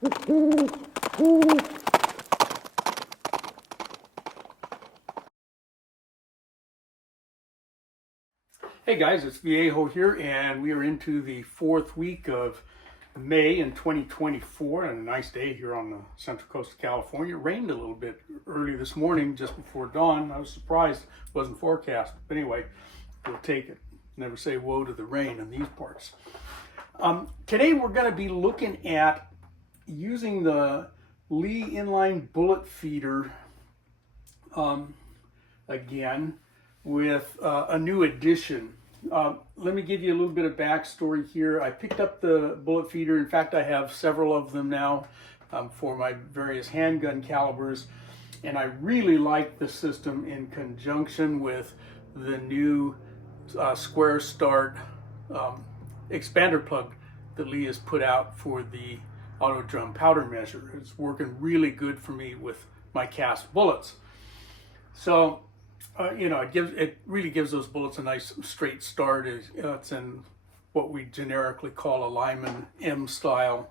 Hey guys, it's Viejo here, and we are into the 4th week of May in 2024, and a nice day here on the central coast of California. It rained a little bit early this morning, just before dawn. I was surprised it wasn't forecast, but anyway, we'll take it. Never say woe to the rain in these parts. Today we're going to be looking at using the Lee inline bullet feeder again with a new addition. Let me give you a little bit of backstory here. I picked up the bullet feeder. In fact, I have several of them now for my various handgun calibers, and I really like the system in conjunction with the new square start expander plug that Lee has put out for the auto drum powder measure. It's working really good for me with my cast bullets. So it really gives those bullets a nice straight start. It's in what we generically call a Lyman M style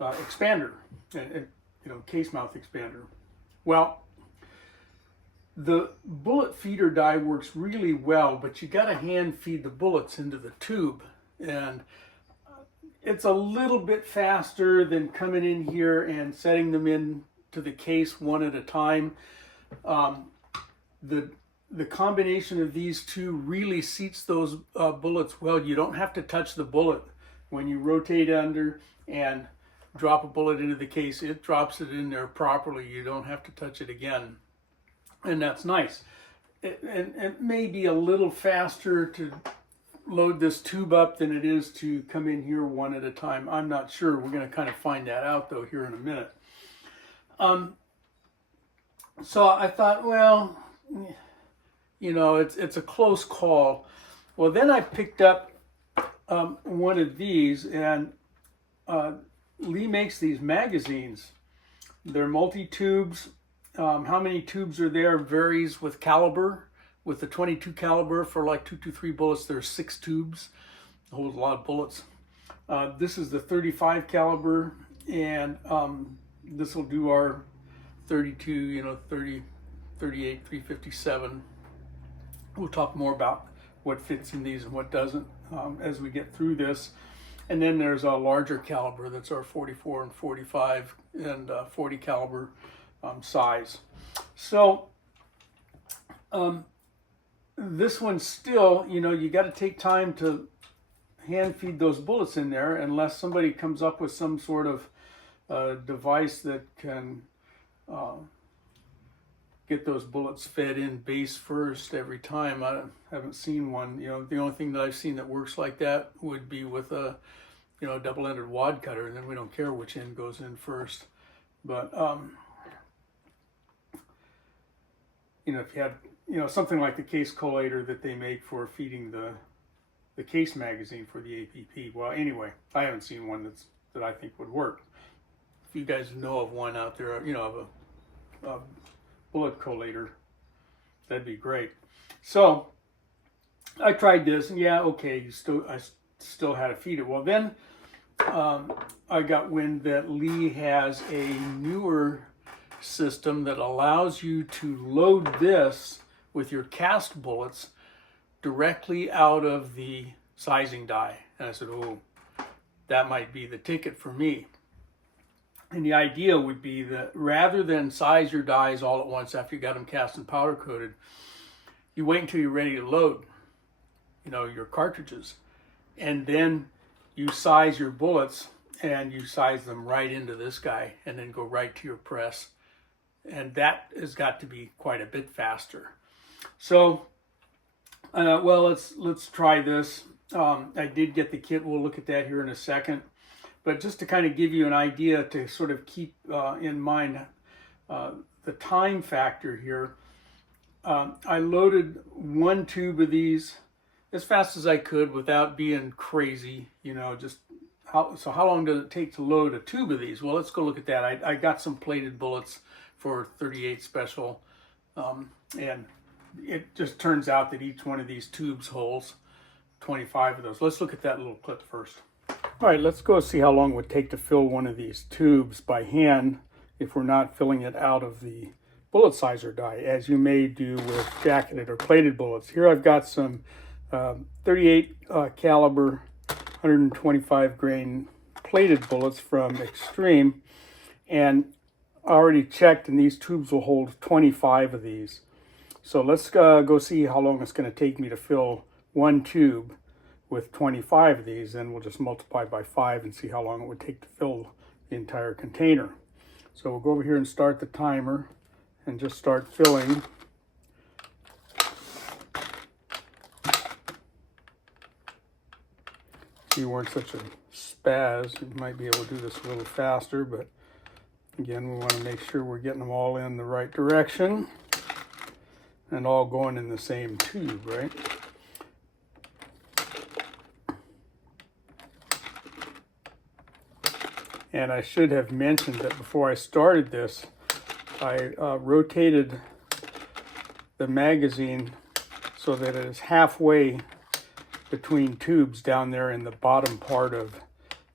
expander, case mouth expander. Well, the bullet feeder die works really well, but you got to hand feed the bullets into the tube, and it's a little bit faster than coming in here and setting them in to the case one at a time. The combination of these two really seats those bullets well. You don't have to touch the bullet when you rotate under and drop a bullet into the case. It drops it in there properly. You don't have to touch it again, and that's nice. It may be a little faster to load this tube up than it is to come in here one at a time. I'm not sure. We're going to kind of find that out though here in a minute. So I thought, well, it's a close call. Well, then I picked up one of these, and Lee makes these magazines. They're multi-tubes. How many tubes are there varies with caliber. With the 22 caliber for like 223 bullets, there's 6 tubes. It holds a lot of bullets. This is the 35 caliber, and this will do our 32, 30, 38, 357. We'll talk more about what fits in these and what doesn't as we get through this. And then there's a larger caliber that's our 44 and 45 and 40 caliber size. So this one still, you got to take time to hand feed those bullets in there, unless somebody comes up with some sort of device that can get those bullets fed in base first every time. I haven't seen one. The only thing that I've seen that works like that would be with a double-ended wad cutter, and then we don't care which end goes in first. But if you had something like the case collator that they make for feeding the case magazine for the APP. Well, anyway, I haven't seen one that I think would work. If you guys know of one out there, of a bullet collator, that'd be great. So I tried this, and yeah, okay, I still had to feed it. Well, then I got wind that Lee has a newer system that allows you to load this with your cast bullets directly out of the sizing die. And I said, oh, that might be the ticket for me. And the idea would be that rather than size your dies all at once after you got them cast and powder coated, you wait until you're ready to load, your cartridges, and then you size your bullets, and you size them right into this guy, and then go right to your press. And that has got to be quite a bit faster. So, well, let's try this. I did get the kit. We'll look at that here in a second. But just to kind of give you an idea to sort of keep in mind the time factor here, I loaded one tube of these as fast as I could without being crazy, how long does it take to load a tube of these? Well, let's go look at that. I got some plated bullets for 38 special, and it just turns out that each one of these tubes holds 25 of those. Let's look at that little clip first. All right, let's go see how long it would take to fill one of these tubes by hand if we're not filling it out of the bullet sizer die, as you may do with jacketed or plated bullets. Here I've got some 38 caliber 125 grain plated bullets from Extreme, and I already checked, and these tubes will hold 25 of these. So let's go see how long it's going to take me to fill one tube with 25 of these. Then we'll just multiply by 5 and see how long it would take to fill the entire container. So we'll go over here and start the timer and just start filling. If you weren't such a spaz, you might be able to do this a little faster, but again, we want to make sure we're getting them all in the right direction and all going in the same tube, right? And I should have mentioned that before I started this, I rotated the magazine so that it is halfway between tubes down there in the bottom part of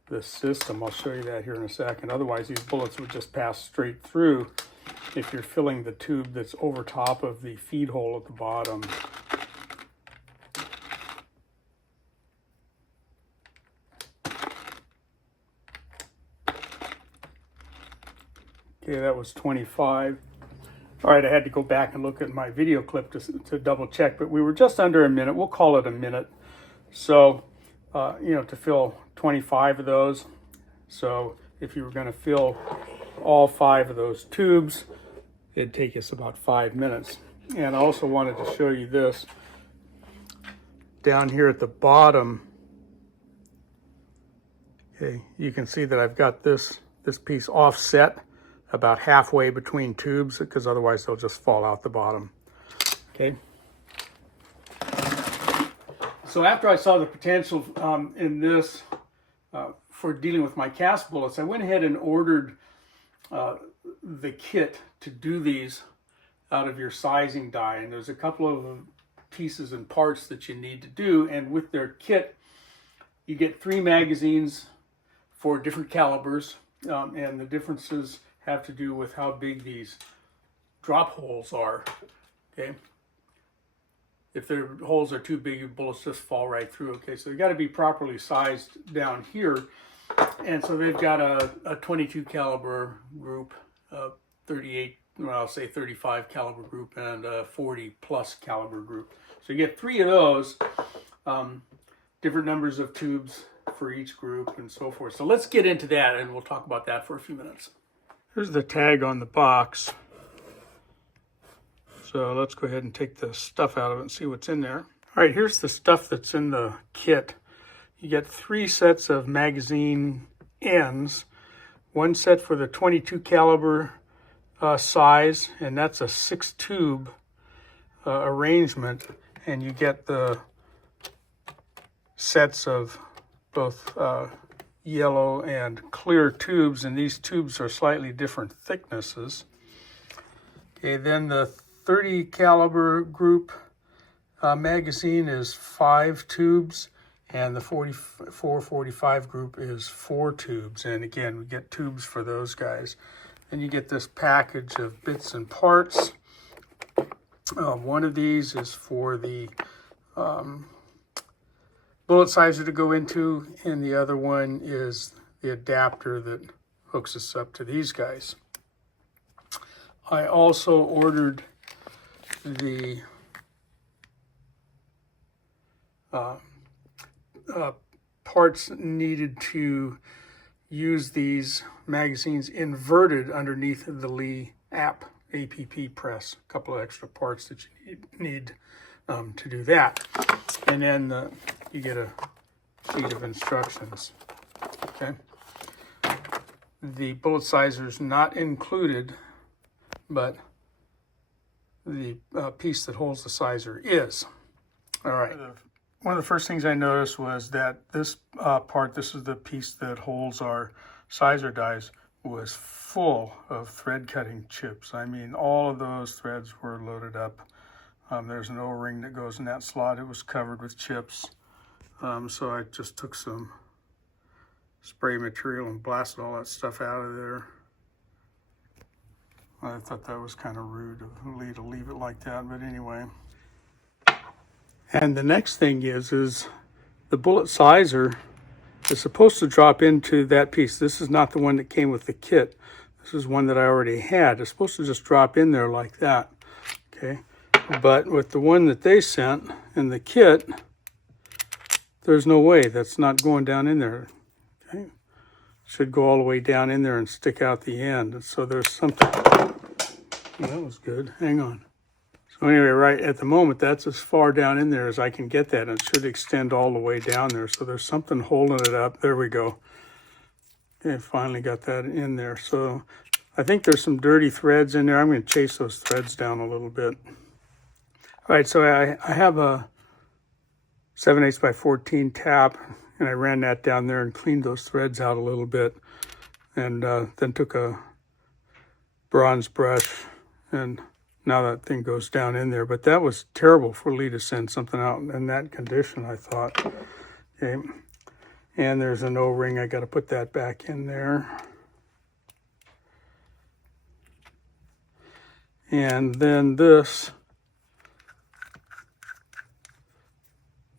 the system. I'll show you that here in a second. Otherwise, these bullets would just pass straight through if you're filling the tube that's over top of the feed hole at the bottom. Okay, that was 25. All right, I had to go back and look at my video clip to double check, but we were just under a minute. We'll call it a minute. So, to fill 25 of those. So if you were going to fill all 5 of those tubes, it'd take us about 5 minutes. And I also wanted to show you this. Down here at the bottom, okay, you can see that I've got this piece offset about halfway between tubes, because otherwise they'll just fall out the bottom. Okay. So after I saw the potential in this for dealing with my cast bullets, I went ahead and ordered the kit to do these out of your sizing die. And there's a couple of pieces and parts that you need to do. And with their kit, you get 3 magazines for different calibers, and the differences have to do with how big these drop holes are. Okay. If their holes are too big, your bullets just fall right through. Okay, so they've got to be properly sized down here. And so they've got a 22 caliber group, 38, well, I'll say 35 caliber group, and a 40 plus caliber group. So you get 3 of those, different numbers of tubes for each group and so forth. So let's get into that, and we'll talk about that for a few minutes. Here's the tag on the box. So let's go ahead and take the stuff out of it and see what's in there. All right, here's the stuff that's in the kit. You get 3 sets of magazine ends, 1 set for the 22 caliber size, and that's a 6 tube arrangement, and you get the sets of both yellow and clear tubes, and these tubes are slightly different thicknesses. Okay, then the 30 caliber group magazine is 5 tubes, and the 44-45 group is 4 tubes. And again, we get tubes for those guys. Then you get this package of bits and parts. One of these is for the bullet sizer to go into, and the other one is the adapter that hooks us up to these guys. I also ordered the parts needed to use these magazines inverted underneath the Lee APP press. A couple of extra parts that you need to do that. And then you get a sheet of instructions. Okay. The bullet sizer is not included, but the piece that holds the sizer is. All right. One of the first things I noticed was that this part, this is the piece that holds our sizer dies, was full of thread cutting chips. I mean, all of those threads were loaded up. There's an O-ring that goes in that slot. It was covered with chips. So I just took some spray material and blasted all that stuff out of there. I thought that was kind of rude of Lee to leave it like that, but anyway. And the next thing is the bullet sizer is supposed to drop into that piece. This is not the one that came with the kit. This is one that I already had. It's supposed to just drop in there like that, okay? But with the one that they sent in the kit, there's no way. That's not going down in there, okay? Should go all the way down in there and stick out the end. And so there's something. Well, that was good. Hang on. So anyway, right at the moment, that's as far down in there as I can get that. And it should extend all the way down there. So there's something holding it up. There we go. Okay, finally got that in there. So I think there's some dirty threads in there. I'm going to chase those threads down a little bit. All right, so I have a 7/8 by 14 tap, and I ran that down there and cleaned those threads out a little bit. And then took a bronze brush, and now that thing goes down in there. But that was terrible for Lee to send something out in that condition, I thought. Okay. And there's an O-ring. I got to put that back in there. And then this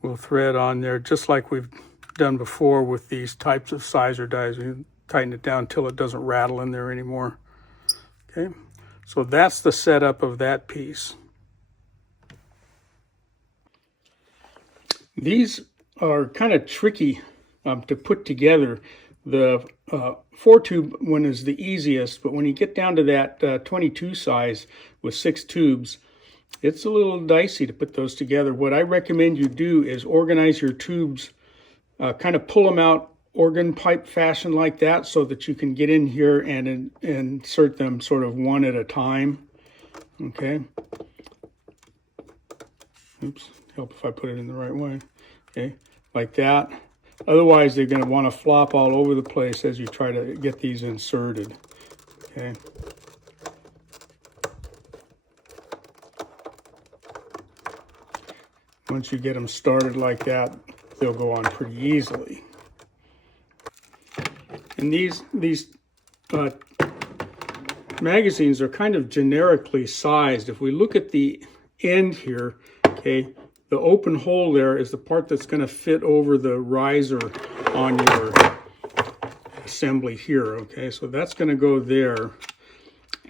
will thread on there just like we've done before with these types of sizer dies. We tighten it down until it doesn't rattle in there anymore. Okay, so that's the setup of that piece. These are kind of tricky to put together. The 4-tube one is the easiest, but when you get down to that 22 size with 6 tubes, it's a little dicey to put those together. What I recommend you do is organize your tubes, kind of pull them out organ pipe fashion like that, so that you can get in here and insert them sort of one at a time. Okay. Oops, help if I put it in the right way. Okay, like that. Otherwise, they're going to want to flop all over the place as you try to get these inserted. Okay. Once you get them started like that, they'll go on pretty easily. And these magazines are kind of generically sized. If we look at the end here, okay, the open hole there is the part that's going to fit over the riser on your assembly here, okay? So that's going to go there.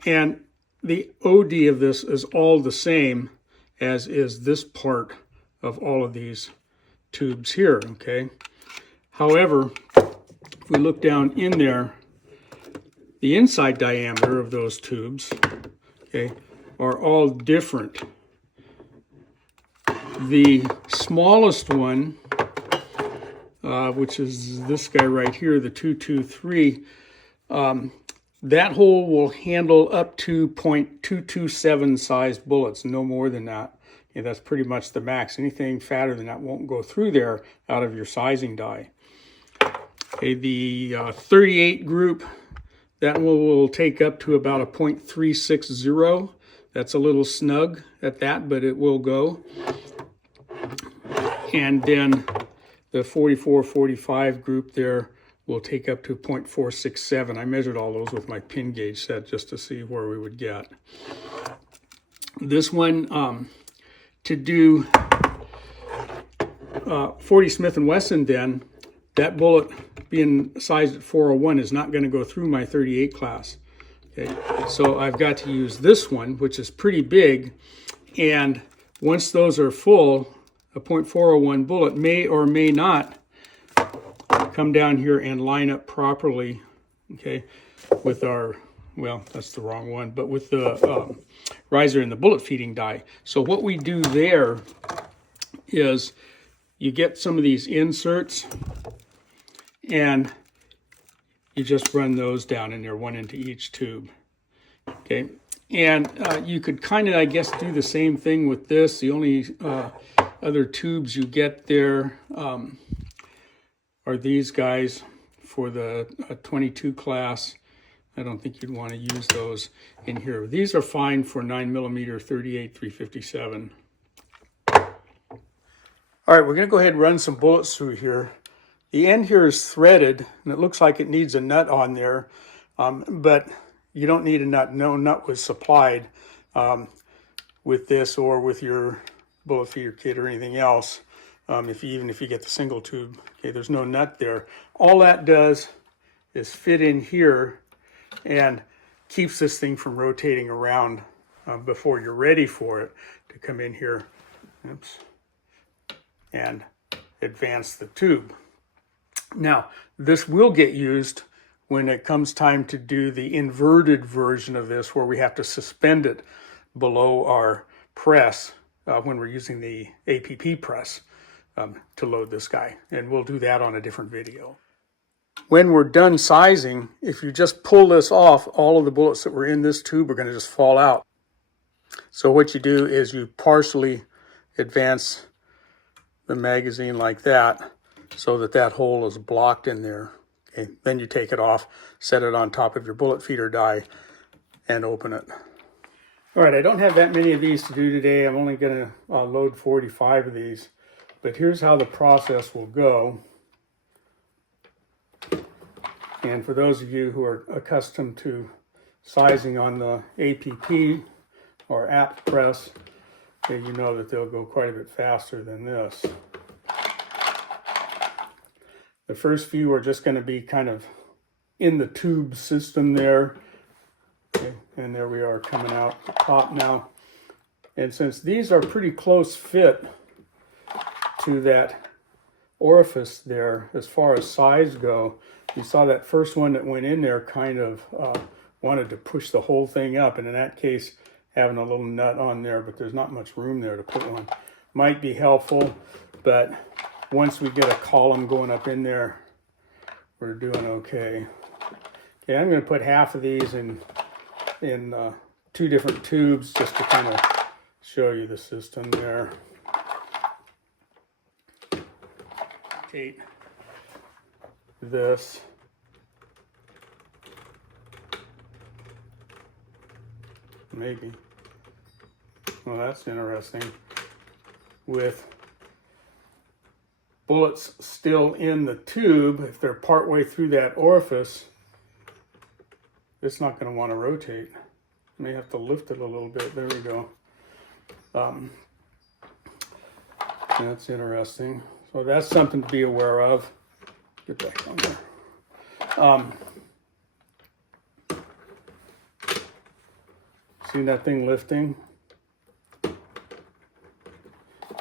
And the OD of this is all the same as is this part of all of these tubes here, okay? However, if we look down in there, the inside diameter of those tubes, okay, are all different. The smallest one, which is this guy right here, the 223, that hole will handle up to .227 size bullets, no more than that. Okay, that's pretty much the max. Anything fatter than that won't go through there out of your sizing die. Okay, the 38 group, that will take up to about a .360. That's a little snug at that, but it will go. And then the 44-45 group there will take up to .467. I measured all those with my pin gauge set just to see where we would get. This one, to do 40 Smith & Wesson then, that bullet being sized at 401 is not going to go through my 38 class. Okay, so I've got to use this one, which is pretty big, and once those are full, a .401 bullet may or may not come down here and line up properly, okay, with our, well, that's the wrong one, but with the riser and the bullet feeding die. So what we do there is you get some of these inserts and you just run those down in there, one into each tube, okay? And you could kind of, I guess, do the same thing with this. The only other tubes you get there are these guys for the 22 class. I don't think you'd want to use those in here. These are fine for 9mm 38 357. All right, we're going to go ahead and run some bullets through here. The end here is threaded, and it looks like it needs a nut on there, but you don't need a nut. No nut was supplied with this or with your bullet feeder kit or anything else. Even if you get the single tube, okay, there's no nut there. All that does is fit in here and keeps this thing from rotating around before you're ready for it to come in here. Oops. And advance the tube. Now, this will get used when it comes time to do the inverted version of this, where we have to suspend it below our press when we're using the APP press to load this guy. And we'll do that on a different video. When we're done sizing, if you just pull this off, all of the bullets that were in this tube are going to just fall out. So what you do is you partially advance the magazine like that so that that hole is blocked in there. Okay, then you take it off, set it on top of your bullet feeder die, and open it. All right, I don't have that many of these to do today. I'm only going to load 45 of these, but here's how the process will go. And for those of you who are accustomed to sizing on the APP or app press, you know that they'll go quite a bit faster than this. The first few are just going to be kind of in the tube system there. Okay, and there we are coming out the top now. And since these are pretty close fit to that orifice there, as far as size go, you saw that first one that went in there kind of wanted to push the whole thing up. And in that case, having a little nut on there, but there's not much room there to put one. Might be helpful, but once we get a column going up in there, we're doing okay. Okay, I'm going to put half of these in two different tubes just to kind of show you the system there. Take this. Maybe. Well, that's interesting. With bullets still in the tube, if they're partway through that orifice, it's not going to want to rotate. May have to lift it a little bit. There we go. That's interesting. So that's something to be aware of. Get back on there. See that thing lifting?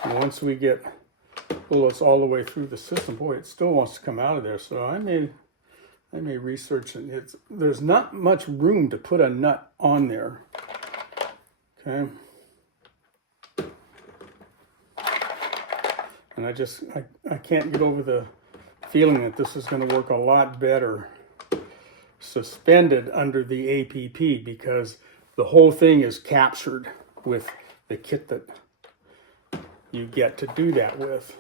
And once we get bullets all the way through the system, boy, it still wants to come out of there. So I may research it. There's not much room to put a nut on there. Okay. And I can't get over the feeling that this is going to work a lot better suspended under the APP, because the whole thing is captured with the kit that you get to do that with.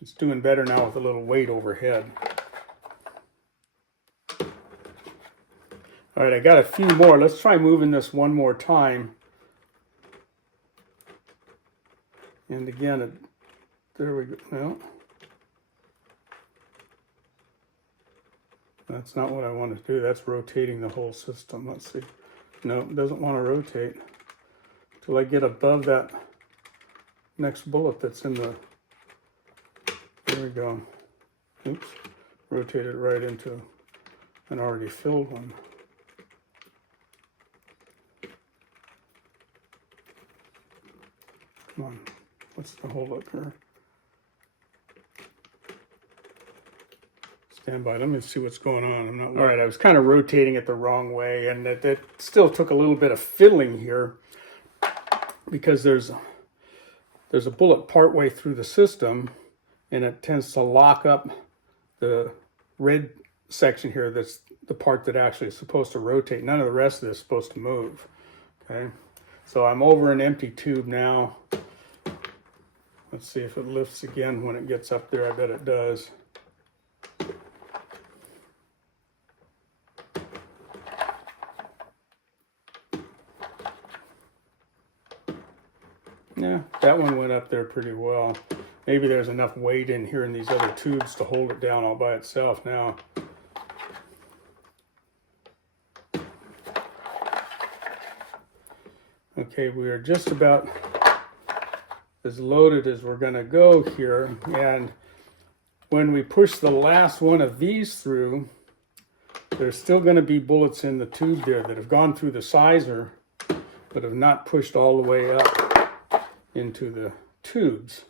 It's doing better now with a little weight overhead. All right, I got a few more. Let's try moving this one more time. And again, there we go. No. That's not what I want to do. That's rotating the whole system. Let's see. No, it doesn't want to rotate until I get above that next bullet that's in the... There we go. Oops. Rotate it right into an already filled one. Come on. What's the hold up here? Stand by. Let me see what's going on. I'm not... All right, I was kind of rotating it the wrong way, and it still took a little bit of fiddling here, because there's a bullet partway through the system, and it tends to lock up the red section here. That's the part that actually is supposed to rotate. None of the rest of this is supposed to move. Okay, so I'm over an empty tube now. Let's see if it lifts again when it gets up there. I bet it does. Yeah, that one went up there pretty well. Maybe there's enough weight in here in these other tubes to hold it down all by itself now. Okay, we are just about as loaded as we're going to go here, and when we push the last one of these through, there's still going to be bullets in the tube there that have gone through the sizer but have not pushed all the way up into the tubes.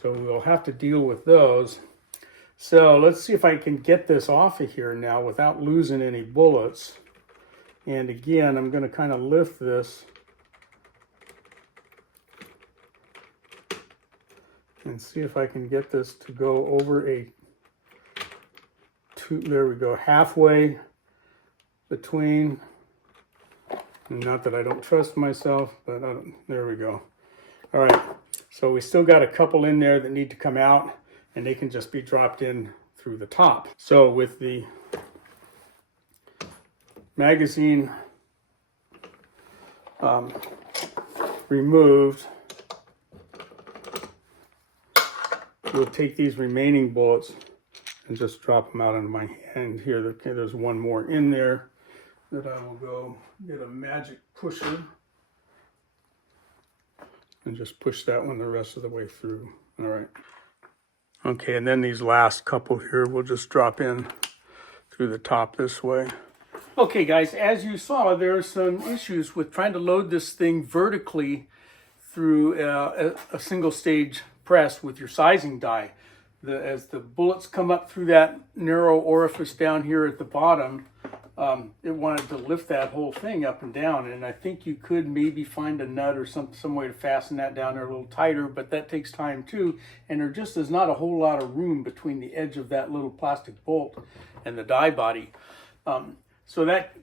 So we'll have to deal with those. So let's see if I can get this off of here now without losing any bullets. And again, I'm going to kind of lift this and see if I can get this to go over a tube. There we go, halfway between. Not that I don't trust myself, but there we go. All right, so we still got a couple in there that need to come out, and they can just be dropped in through the top. So with the magazine removed, we'll take these remaining bullets and just drop them out into my hand here. Okay, there's one more in there that I will go get a magic pusher and just push that one the rest of the way through. All right. Okay, and then these last couple here we'll just drop in through the top this way. Okay guys, as you saw, there are some issues with trying to load this thing vertically through a single stage press with your sizing die. As the bullets come up through that narrow orifice down here at the bottom, it wanted to lift that whole thing up and down, and I think you could maybe find a nut or some way to fasten that down there a little tighter, but that takes time too, and there just is not a whole lot of room between the edge of that little plastic bolt and the die body. So that,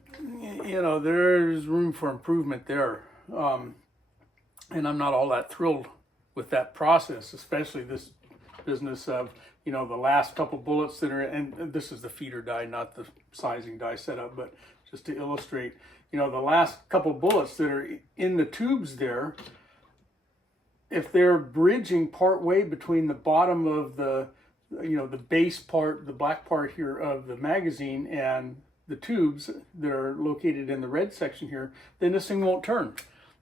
you know, there's room for improvement there, and I'm not all that thrilled with that process, especially this business of, you know, the last couple bullets that are, and this is the feeder die, not the sizing die setup, but just to illustrate, you know, the last couple bullets that are in the tubes there, if they're bridging part way between the bottom of the, you know, the base part, the black part here of the magazine and the tubes that are located in the red section here, then this thing won't turn.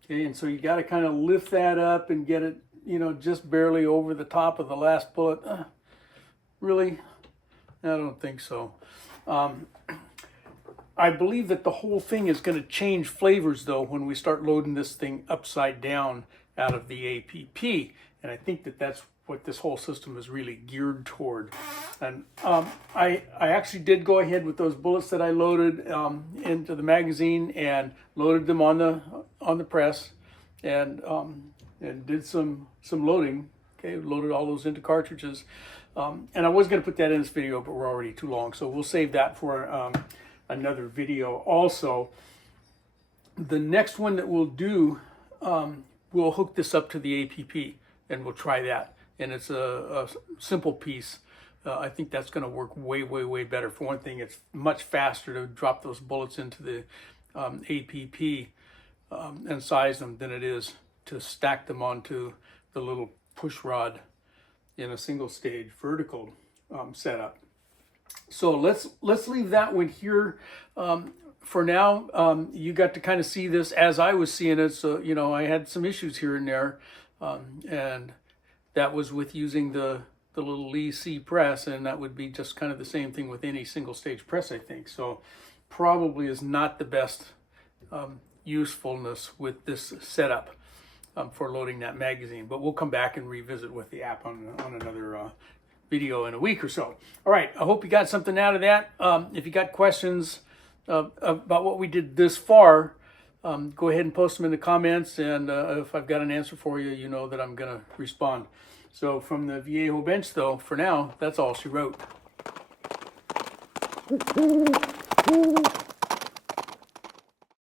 Okay, and so you got to kind of lift that up and get it, you know, just barely over the top of the last bullet. Really? I don't think so. I believe that the whole thing is going to change flavors though when we start loading this thing upside down out of the APP, and I think that that's what this whole system is really geared toward. And I actually did go ahead with those bullets that I loaded into the magazine and loaded them on the press, and did some loading. Okay, loaded all those into cartridges, and I was going to put that in this video, but we're already too long, so we'll save that for another video. Also, the next one that we'll do, we'll hook this up to the APP and we'll try that, and it's a simple piece. I think that's going to work way better. For one thing, it's much faster to drop those bullets into the APP and size them than it is to stack them onto the little push rod in a single stage vertical setup. So let's leave that one here for now. You got to kind of see this as I was seeing it. So, you know, I had some issues here and there, and that was with using the little Lee C press, and that would be just kind of the same thing with any single stage press, I think. So probably is not the best usefulness with this setup for loading that magazine, but we'll come back and revisit with the app on another video in a week or so. All right, I hope you got something out of that. If you got questions about what we did this far, go ahead and post them in the comments, and if I've got an answer for you, you know that I'm gonna respond. So from the Viejo bench though, for now, that's all she wrote.